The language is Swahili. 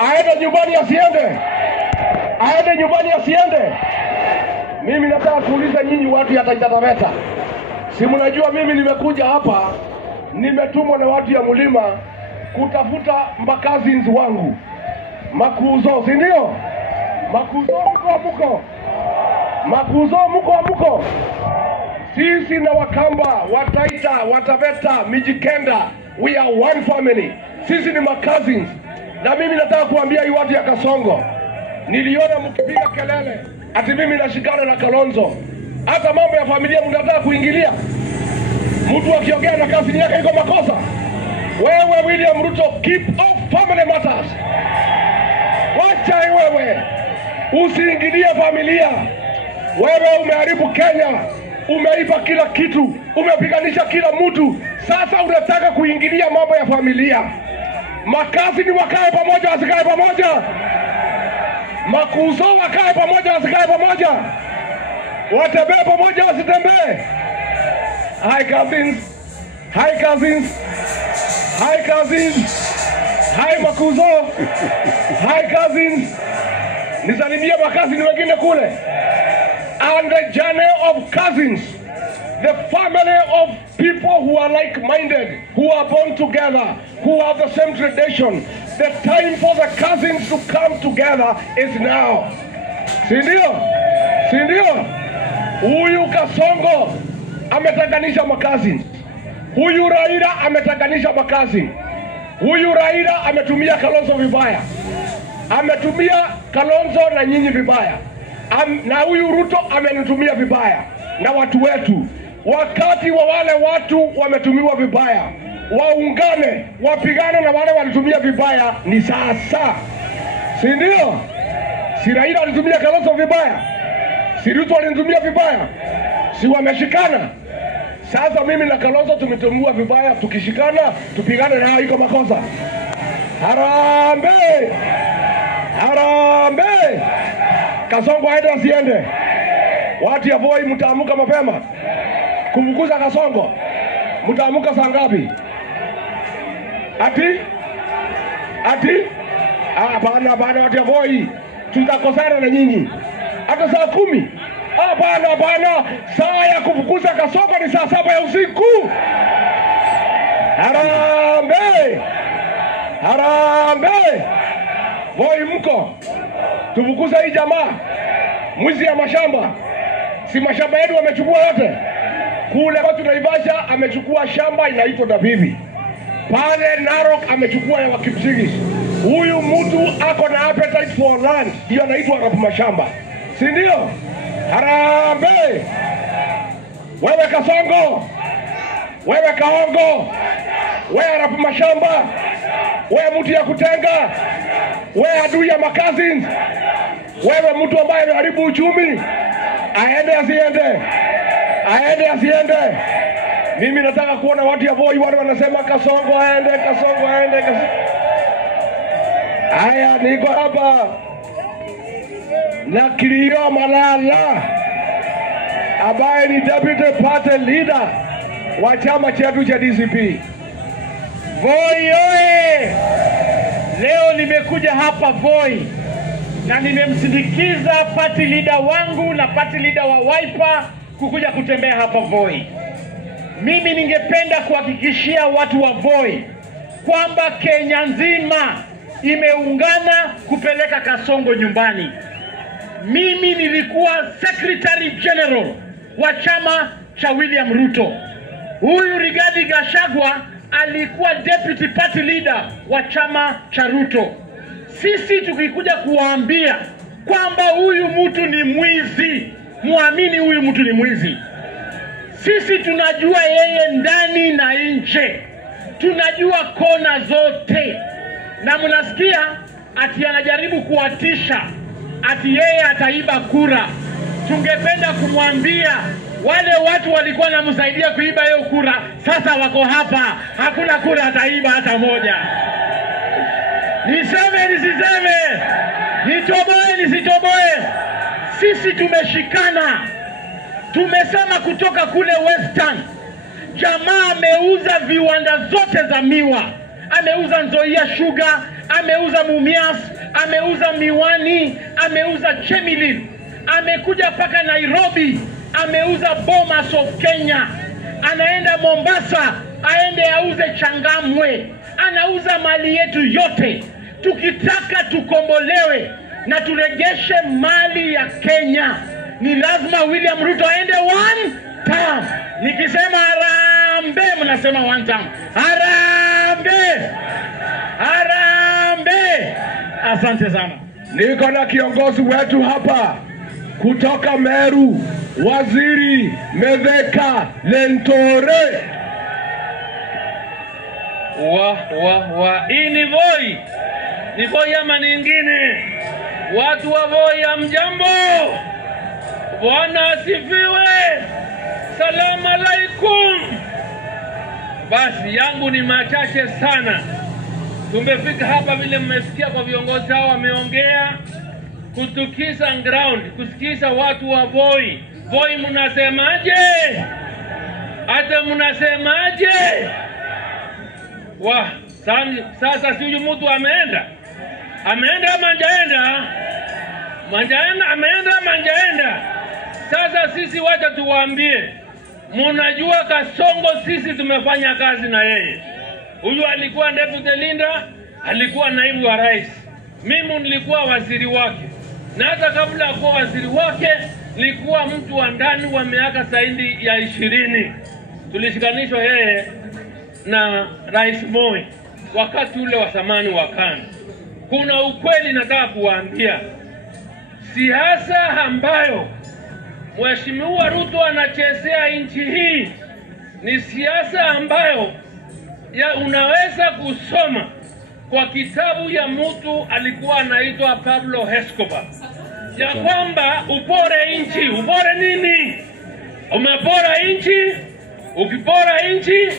Aende nyumbani asiende? Aende nyumbani asiende? Mimi nataka kuuliza nyinyi watu ya Taita Taveta. Si mnajua mimi nimekuja hapa, nimetumwa na watu ya Mulima kutafuta cousins wangu. Makuzo, si ndio? Makuzo mko? Makuzo mko? Sisi na Wakamba, Wataita, Wataveta, Mijikenda, we are one family. Sisi ni cousins. Na mimi nataka kuambia hii watu ya Kasongo. Niliona mkipiga kelele ati mimi nashikana na Kalonzo. Hata mambo ya familia mnataka kuingilia. Mtu akiongea na kazi yake iko makosa. Wewe William Ruto, keep off family matters. Wacha wewe. Usiingilie familia. Wewe umeharibu Kenya. Umeiba kila kitu. Umepiganisha kila mtu. Sasa unataka kuingilia mambo ya familia. Makazi ni wakae pamoja, wasikae pamoja. Makuzo wakae pamoja, wasikae pamoja. Watembee pamoja, wasitembee. Hi cousins. Hi cousins. Hi cousins. Hi Makuzo. Hi cousins. Nisalimie makazini wengine kule. And the journey of cousins. The family of people who are like-minded, who are born together, who have the same tradition. The time for the cousins to come together is now. Sindio? Sindio? Huyu Kasongo ametenganisha makazi. Huyu Raila ametenganisha makazi. Huyu Raila ametumia Kalonzo vibaya. Ametumia Kalonzo na nyinyi vibaya. Na huyu Ruto amenitumia vibaya na watu wetu. Wakati wa wale watu wametumiwa vibaya, waungane, wapigane na wale walitumia vibaya ni sasa. Si ndio? Si Raila alitumia Kalonzo vibaya? Si Ruto alitumia vibaya? Si wameshikana? Sasa mimi na Kalonzo tumetumiwa vibaya, tukishikana tupigane na iko makosa. Harambee! Harambee! Kasongo aende asiende? Watu ya Voi mtaamuka mapema kumfukuza Kasongo. Mtaamuka saa ngapi? Ati? Hapana watu ya Voi. Tutakosana na nyinyi. Hata saa 10. Hapana. Saa ya kufukuza Kasongo ni saa 7 ya usiku. Harambee! Harambee! Voi mko? Tufukuza hii jamaa. Mwizi ya mashamba. Si mashamba yetu wamechukua yote. Kule watu Naivasha amechukua shamba inaitwa Dabibi. Pale Narok amechukua ya Wakipsigis. Huyu mtu ako na appetite for land. Hiyo anaitwa Arabu mashamba. Si ndio? Harambee! Wewe Kasongo. Wewe Kaongo. Wewe Arabu mashamba. Wewe mtu ya kutenga. Wewe adui ya makazi. Wewe mtu ambaye ameharibu uchumi. Aende asiende? Aende asiende? Mimi nataka kuona watu ya Voi wale wanasema Kasongo aende, Kasongo aende, Kasongo. Haya, niko hapa na Kilio Malala ambaye ni deputy party leader wa chama chetu cha DCP. Voi oye! Leo nimekuja hapa Voi na nimemsindikiza party leader wangu na party leader wa Wiper kukuja kutembea hapa Voi. Mimi ningependa kuhakikishia watu wa Voi kwamba Kenya nzima imeungana kupeleka Kasongo nyumbani. Mimi nilikuwa Secretary General wa chama cha William Ruto. Huyu Rigathi Gachagua alikuwa Deputy Party Leader wa chama cha Ruto. Sisi tukikuja kuwaambia kwamba huyu mtu ni mwizi, muamini huyu mtu ni mwizi. Sisi tunajua yeye ndani na nje. Tunajua kona zote. Na mnasikia ati anajaribu kuwatisha ati yeye ataiba kura. Tungependa kumwambia wale watu walikuwa wanamsaidia kuiba hiyo kura, sasa wako hapa. Hakuna kura ataiba hata moja. Niseme nisiseme? Nitoboe nisitoboe? Sisi tumeshikana. Tumesema kutoka kule Western. Jamaa ameuza viwanda zote za miwa. Ameuza Nzoia Sugar, ameuza Mumias, ameuza miwani, ameuza Chemelil, amekuja paka Nairobi, ameuza Bomas of Kenya, anaenda Mombasa, aende auze Changamwe, anauza mali yetu yote. Tukitaka tukombolewe na turegeshe mali ya Kenya, ni lazima William Ruto aende one term. Nikisema harambee, mnasema one term. Harambee! Harambee! Asante sana. Niko na kiongozi wetu hapa kutoka Meru, Waziri Mithika Linturi. Hii ni Voi. Ni Voi ama nyingine? Watu wa Voi hamjambo? Bwana asifiwe. Salamu alaikum. Basi yangu ni machache sana. Tumefika hapa vile mmesikia kwa viongozi hao wameongea, kutukisa ground, kusikiza watu wa Voi. Voi mnasemaje? Hata mnasemaje? Sasa si huyu mtu ameenda? Ameenda ama hajaenda? Ameenda ama hajaenda? Sasa sisi wacha tuwaambie, mnajua Kasongo sisi tumefanya kazi na yeye. Huyu alikuwa deputy leader, alikuwa naibu wa rais. Mimi nilikuwa waziri wake. Na hata kabla ya kuwa waziri wake, nilikuwa mtu wa ndani wa miaka zaidi ya 20. Tulishikanishwa yeye na Rais Moi wakati ule wa zamani wa KANU. Kuna ukweli nataka kuwaambia. Siasa ambayo Mheshimiwa Ruto anachezea nchi hii ni siasa ambayo unaweza kusoma kwa kitabu ya mtu alikuwa anaitwa Pablo Escobar, ya kwamba upore nchi. Upore nini? Umepora nchi, ukipora nchi